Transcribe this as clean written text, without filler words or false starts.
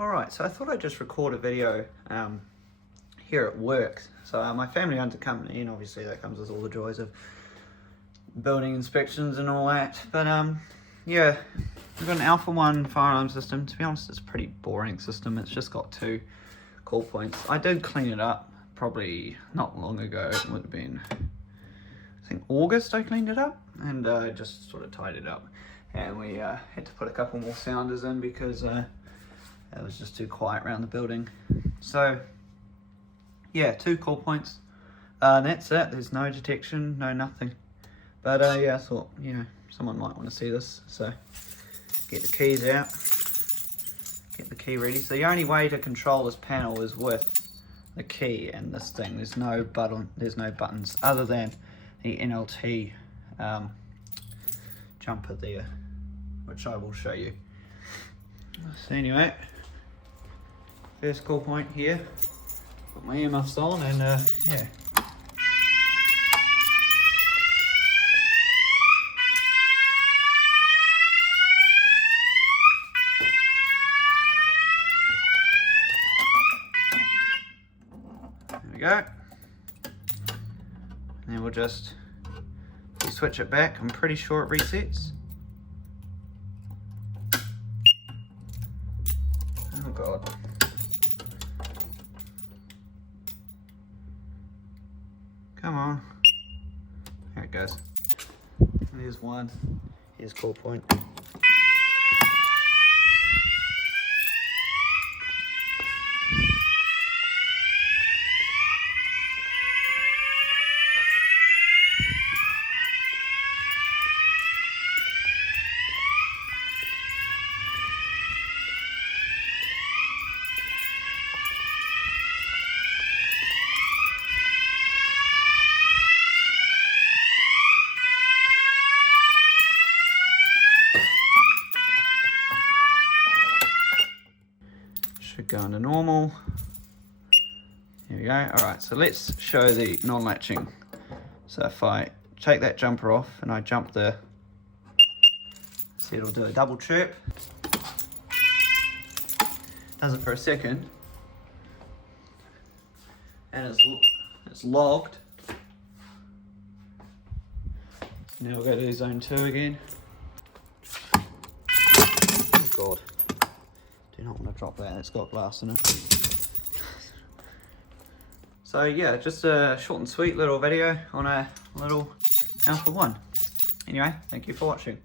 Alright, so I thought I'd just record a video here at work. So my family owns a company, and obviously that comes with all the joys of building inspections and all that. But yeah, we've got an Alpha 1 fire alarm system. To be honest, it's a pretty boring system. It's just got 2 call points. I did clean it up probably not long ago. It would have been, I think, August I cleaned it up, and just sort of tied it up. And we had to put a couple more sounders in because it was just too quiet around the building. So yeah, 2 call points. And that's it. There's no detection, no nothing. But yeah, I thought, you know, someone might want to see this. So get the keys out, get the key ready. So the only way to control this panel is with the key and this thing. There's no buttons other than the NLT jumper there, which I will show you. So anyway, first call point here. Put my earmuffs on and yeah. There we go. And then we'll just switch it back. I'm pretty sure it resets. Oh God. Come on. There it goes. There's one. Here's call point. Should go under normal. Here we go. Alright, so let's show the non-latching. So if I take that jumper off and I jump the, see, it'll do a double chirp. Does it for a second. And it's logged. Now we'll go to zone 2 again. Oh God. Do not want to drop that, it's got glass in it. So yeah, just a short and sweet little video on a little Alpha 1. Anyway, thank you for watching.